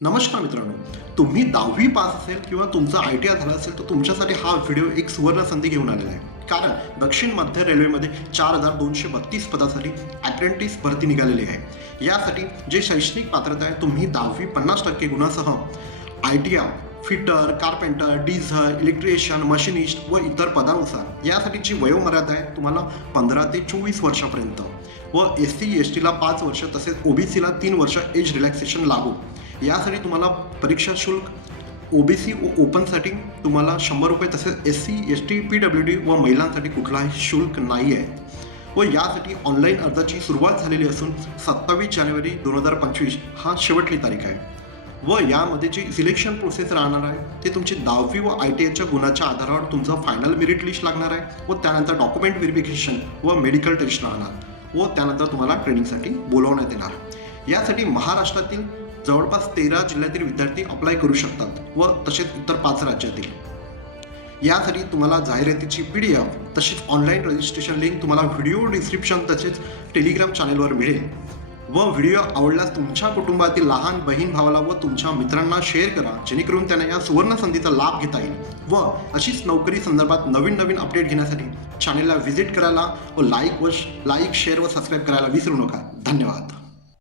नमस्कार मित्रांनो, तुम्ही 10वी पास असेल किंवा तुमचा ITI झाला असेल, तर तुमच्यासाठी हा व्हिडिओ एक सुवर्ण संधी घेऊन आलेला आहे. कारण दक्षिण मध्य रेल्वेमध्ये 4,232 पदासाठी अप्रेंटिस भरती निघालेली आहे. यासाठी जे शैक्षणिक पात्रता आहे, तुम्ही 10वी 50% गुणासह ITI, fitter, carpenter, diesel, electrician, machinist व इतर पदानुसार यासाठी जी वयोमर्यादा आहे तुम्हाला 15 ते 24 वर्षापर्यंत व SC STला 5 वर्ष तसेच OBCला 3 वर्ष एज रिलॅक्सेशन लागू. यासाठी तुम्हाला परीक्षा शुल्क OBC व ओपनसाठी तुम्हाला ₹100 तसेच SC ST PWD व महिलांसाठी कुठलाही शुल्क नाही आहे. व यासाठी ऑनलाईन अर्जाची सुरुवात झालेली असून 27 जानेवारी 2025 हा शेवटची तारीख आहे. व यामध्ये जी सिलेक्शन प्रोसेस राहणार आहे ते तुमची 10वी व ITIच्या गुणाच्या आधारावर तुमचं फायनल मेरिट लिस्ट लागणार आहे व त्यानंतर डॉक्युमेंट व्हेरिफिकेशन व मेडिकल टेस्ट राहणार व त्यानंतर तुम्हाला ट्रेनिंगसाठी बोलवण्यात येणार. यासाठी महाराष्ट्रातील जवळपास 13 जिल्ह्यातील विद्यार्थी अप्लाय करू शकतात व तसेच इतर 5 राज्यातील. यासाठी तुम्हाला जाहिरातीची PDF तसेच ऑनलाईन रजिस्ट्रेशन लिंक तुम्हाला व्हिडिओ डिस्क्रिप्शन तसेच टेलिग्राम चॅनेलवर मिळेल. व व्हिडिओ आवडल्यास तुमच्या कुटुंबातील लहान बहीण भावाला व तुमच्या मित्रांना शेअर करा, जेणेकरून त्यांना या सुवर्ण संधीचा लाभ घेता येईल. व अशीच नोकरी संदर्भात नवीन अपडेट घेण्यासाठी चॅनेलला व्हिजिट करायला व लाईक, शेअर व सबस्क्राईब करायला विसरू नका. धन्यवाद.